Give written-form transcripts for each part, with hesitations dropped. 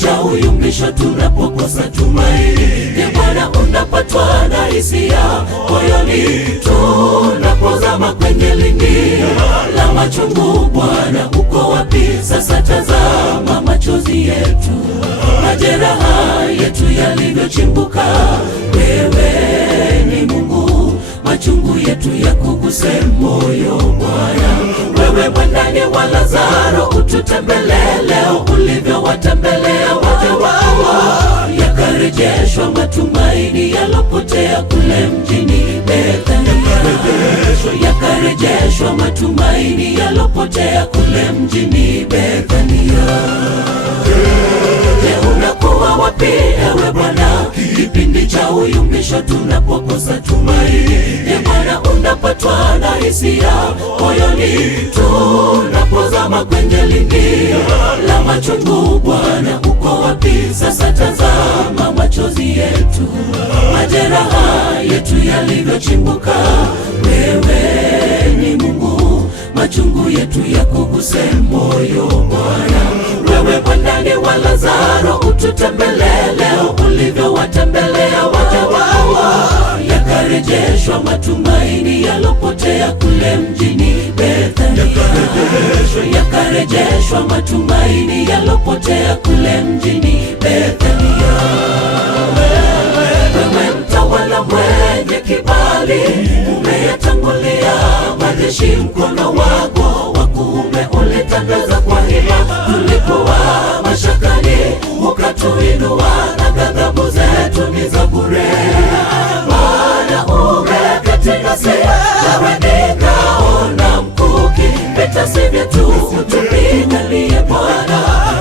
cha uyumbisho tunapokosa tumaini. Ye Bwana, unapatwa na hisia moyoni tunapozama kwenye lindi la machungu. Bwana, uko wapi sasa? Tazama machozi yetu, majeraha yetu yalivyochimbuka. Wewe ni Mungu, machungu yetu yakuguse moyo Bwana. Wewe mwendani wa Lazaro, ututembelee leo ulivyowatembelea waja wako. Yakarejeshwa matumaini yalopotea kule mjini Bethania. Yakarejeshwa matumaini yalopotea kule mjini Bethania. Je, unakuwa wapi ewe Bwana kipindi cha uyumbisho tunapokosa tumaini? Ye Bwana, unapatwa na hisia moyoni tunapozama kwenye lindi la machungu. Bwana, uko wapi sasa? Tazama machozi yetu, majeraha yetu yalivyochimbuka. Wewe ni Mungu, machungu yetu yakuguse moyo Bwana. Wewe mwendani wa Lazaro, ututembelee leo ulivyowatembelea waja wako. Yakarejeshwa matumaini yalopotea kule mjini Bethania. Yakarejeshwa matumaini yalopotea kule mjini Bethania. Wewe mtawala mwenye kibali, umeyatangulia majeshi, mkono wako wa kuume ulitangaza kwa hila. Tulikuwa mashakani, ukatuinua, na ghadhabu zetu ni za bure. Bwana, umeketi nasi, wewe ni ngao na mkuki. Vita si vyetu, tupiganie Bwana.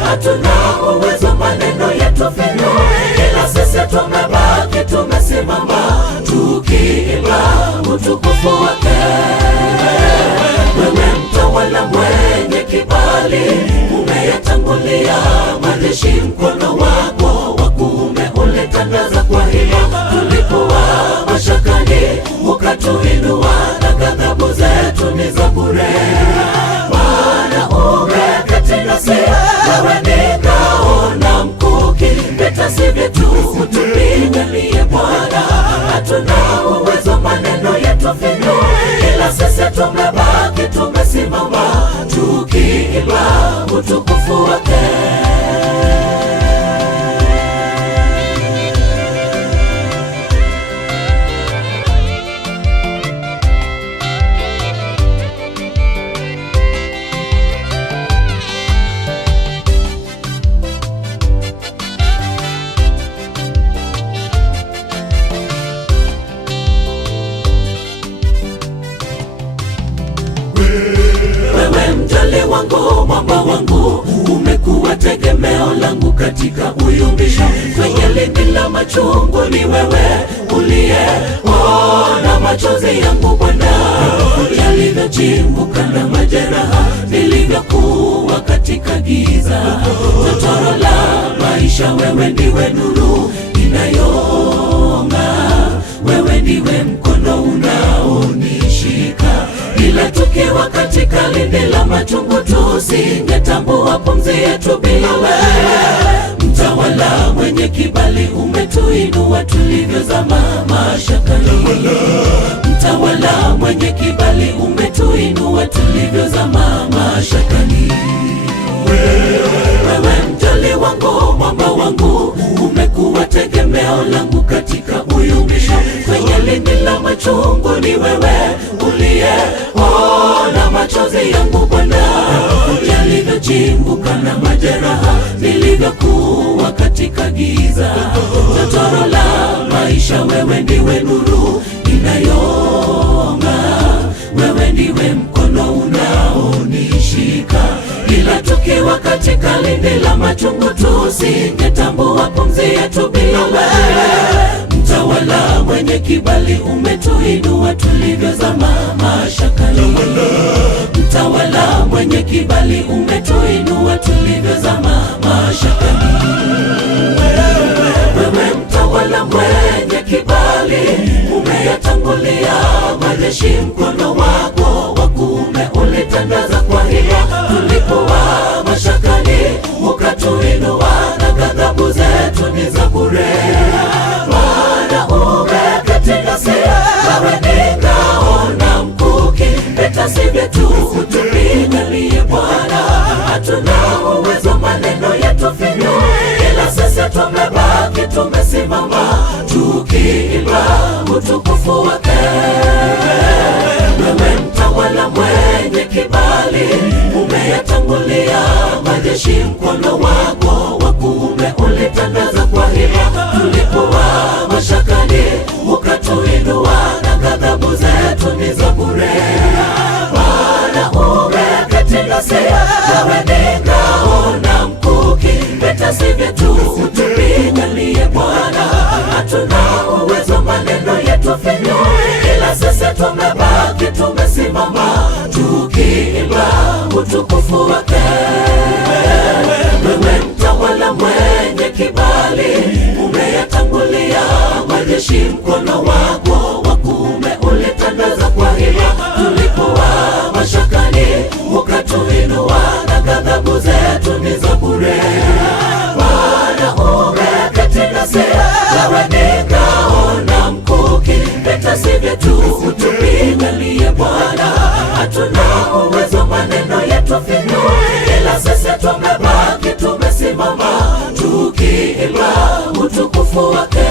Hatuna uwezo, maneno yetu finyu, ila sisi tumebaki tumesimama tukiimba utukufu wake. Wewe mtawala mwenye kibali, umeyatangulia majeshi, mkono wako wa kuume ulitangaza kwa hila. Tulikuwa mashakani, ukatuinua, na ghadhabu zetu ni za bure. Bwana, umeketi nasi, wewe ni ngao na mkuki. Vita si vyetu, tupiganie Bwana. Hatuna uwezo, maneno yetu finyu, ila sisi tumebaki tumesimama tukiimba utukufu wake. Wewe mjali wangu, mwamba wangu, umekuwa tegemeo langu katika uyumbisho. Kwenye lindi la machungu ni wewe uliyeona machozi yangu Bwana, yalivyochimbuka na majeraha nilivyokuwa katika giza. Totoro la maisha, wewe ndiwe nuru inayong'aa. Wewe ndiwe mkono unaonishika, ila tukiwa katika lindi la machungu tusingetambua pumzi yetu bila wewe. Mtawala mwenye kibali, umetuinua tulivyozama mashakani. Mtawala mwenye kibali, umetuinua tulivyozama mashakani. Wewe mjali wangu, mwamba wangu, umekuwa tegemeo langu katika uyumbisho. Kwenye lindi la machungu ni wewe uliyeona machozi yangu Bwana, yalivyochimbuka na majeraha nilivyokuwa katika giza. Totoro la maisha, wewe ndiwe nuru inayong'aa. Wewe ndiwe mkono unaonishika, ila tukiwa katika lindi la machungu tusingetambua pumzi yetu bila wewe. Mtawala mwenye kibali, umetuinua tulivyozama mashakani. Mtawala mwenye kibali, umetuinua tulivyozama mashakani. Wewe mtawala mwenye kibali, umeyatangulia majeshi, mkono wako wa kuume ulitangaza kwa hila. Tulikuwa mashakani, ukatuinua, na ni za bure. Maana umeketi nasi, wewe ni ngao na mkuki, vita si vyetu, utupiganie Bwana. Hatuna uwezo, maneno yetu finyu, ila sisi tumebaki tumesimama, tukiimba utukufu wake. Wewe mtawala mwenye kibali, umeyatangulia majeshi, mkono wako wa kuume ulitandaza kwa hila. Tulikuwa mashakani, ukatuinua, na ghadhabu zetu ni za bure. Maana umeketi nasi, wewe ni ngao na mkuki, vita si vyetu, utupiganie Bwana. Hatuna uwezo, maneno yetu finyu, ila sisi tumebaki tumesimama, tukiimba utukufu wake. Wewe mtawala mwenye kibali, umeyatangulia majeshi, mkono wako wa kuume ulitandaza kwa hila. Tulikuwa mashakani, ukatuinua, na ghadhabu zetu ni za bure. Maana umeketi nasi, wewe ni ngao na mkuki, vita si vyetu, utupiganie Bwana. Hatuna uwezo, maneno yetu finyu, ila sisi tumebaki tumesimama, tukiimba utukufu wake.